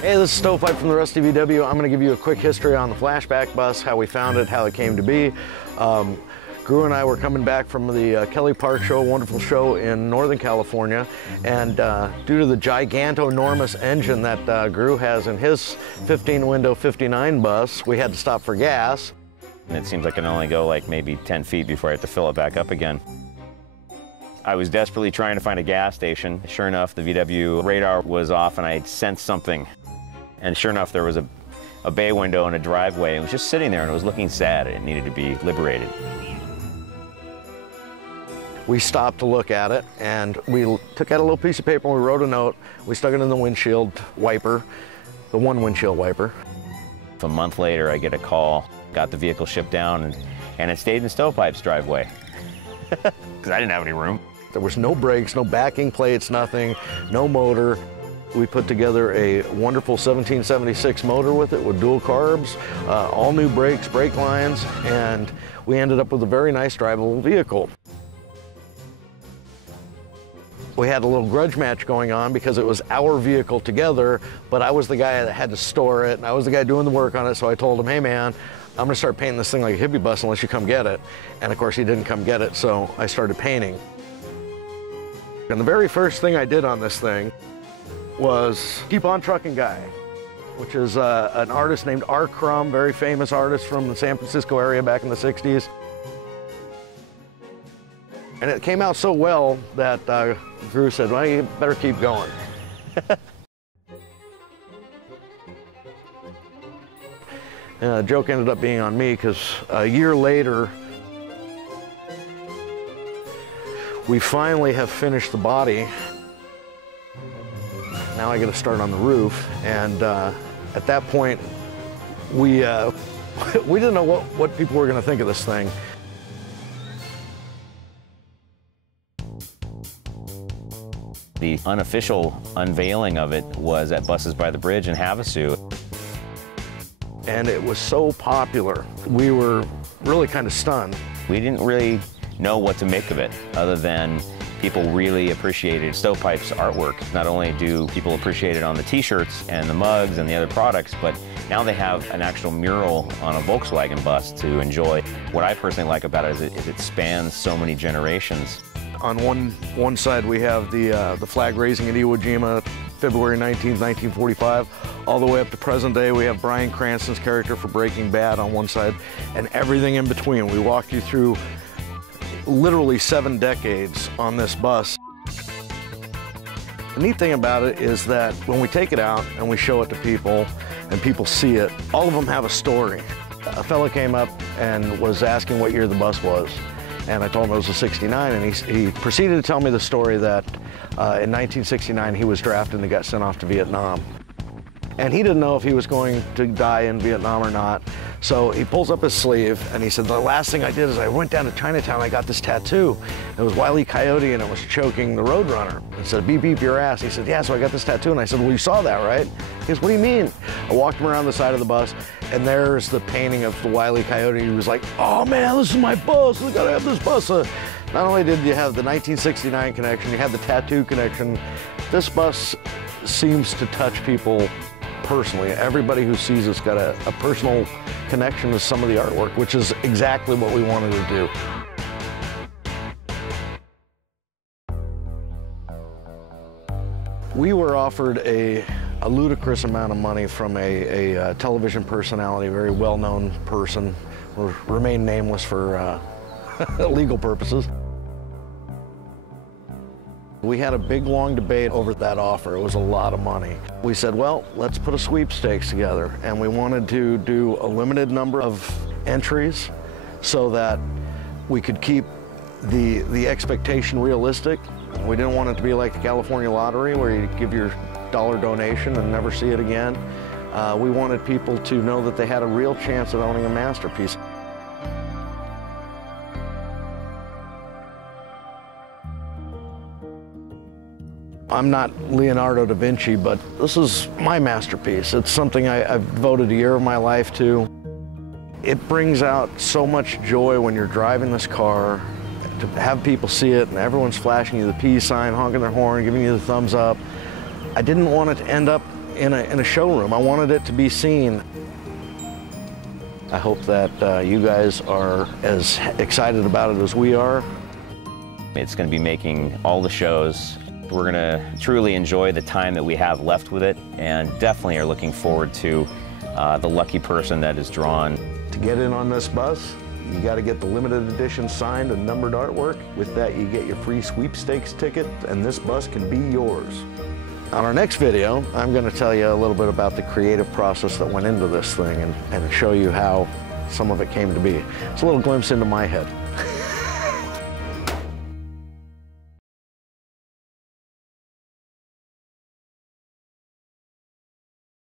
Hey, this is Stovepipe from the Rusty VW. I'm going to give you a quick history on the Flashback bus, how we found it, how it came to be. Gru and I were coming back from the Kelly Park show, a wonderful show in Northern California, and due to the giganto-enormous engine that Gru has in his 15-window 59 bus, we had to stop for gas. And it seems like I can only go like maybe 10 feet before I have to fill it back up again. I was desperately trying to find a gas station. Sure enough, the VW radar was off and I sensed something. And sure enough, there was a bay window and a driveway. It was just sitting there and it was looking sad. It needed to be liberated. We stopped to look at it and we took out a little piece of paper and we wrote a note. We stuck it in the windshield wiper, the one windshield wiper. A month later, I get a call, got the vehicle shipped down, and it stayed in Stovepipe's driveway because I didn't have any room. There was no brakes, no backing plates, nothing, no motor. We put together a wonderful 1776 motor with it with dual carbs, all new brakes, brake lines, and we ended up with a very nice drivable vehicle. We had a little grudge match going on because it was our vehicle together, but I was the guy that had to store it, and I was the guy doing the work on it, so I told him, hey man, I'm gonna start painting this thing like a hippie bus unless you come get it. And of course he didn't come get it, so I started painting. And the very first thing I did on this thing was Keep On Trucking Guy, which is an artist named R. Crumb, very famous artist from the San Francisco area back in the 60s. And it came out so well that Gru said, well, you better keep going. The joke ended up being on me because a year later, we finally have finished the body. Now I got to start on the roof, and at that point, we didn't know what people were going to think of this thing. The unofficial unveiling of it was at Buses by the Bridge in Havasu. And it was so popular, we were really kind of stunned. We didn't really know what to make of it, other than people really appreciated Stovepipe's artwork. Not only do people appreciate it on the t-shirts and the mugs and the other products, but now they have an actual mural on a Volkswagen bus to enjoy. What I personally like about it is it spans so many generations. On one side we have the flag raising at Iwo Jima, February 19th, 1945, all the way up to present day. We have Bryan Cranston's character for Breaking Bad on one side, and everything in between. We walked you through literally 7 decades on this bus. The neat thing about it is that when we take it out and we show it to people and people see it, all of them have a story. A fellow came up and was asking what year the bus was. And I told him it was a 69, and he proceeded to tell me the story that in 1969 he was drafted and he got sent off to Vietnam. And he didn't know if he was going to die in Vietnam or not. So he pulls up his sleeve and he said, the last thing I did is I went down to Chinatown, I got this tattoo. It was Wile E. Coyote and it was choking the Roadrunner. It said, beep, beep your ass. He said, yeah, so I got this tattoo. And I said, well, you saw that, right? He goes, what do you mean? I walked him around the side of the bus and there's the painting of the Wile E. Coyote. He was like, oh man, this is my bus. We gotta have this bus. Not only did you have the 1969 connection, you had the tattoo connection. This bus seems to touch people personally. Everybody who sees it's got a personal connection to some of the artwork, which is exactly what we wanted to do. We were offered a ludicrous amount of money from a television personality, a very well-known person, will remain nameless for legal purposes. We had a big, long debate over that offer. It was a lot of money. We said, well, let's put a sweepstakes together. And we wanted to do a limited number of entries so that we could keep the expectation realistic. We didn't want it to be like the California lottery where you give your dollar donation and never see it again. We wanted people to know that they had a real chance of owning a masterpiece. I'm not Leonardo da Vinci, but this is my masterpiece. It's something I've devoted a year of my life to. It brings out so much joy when you're driving this car, to have people see it and everyone's flashing you the peace sign, honking their horn, giving you the thumbs up. I didn't want it to end up in a showroom. I wanted it to be seen. I hope that you guys are as excited about it as we are. It's going to be making all the shows. We're going to truly enjoy the time that we have left with it, and definitely are looking forward to the lucky person that is drawn. To get in on this bus, you got to get the limited edition signed and numbered artwork. With that, you get your free sweepstakes ticket, and this bus can be yours. On our next video, I'm going to tell you a little bit about the creative process that went into this thing and show you how some of it came to be. It's a little glimpse into my head.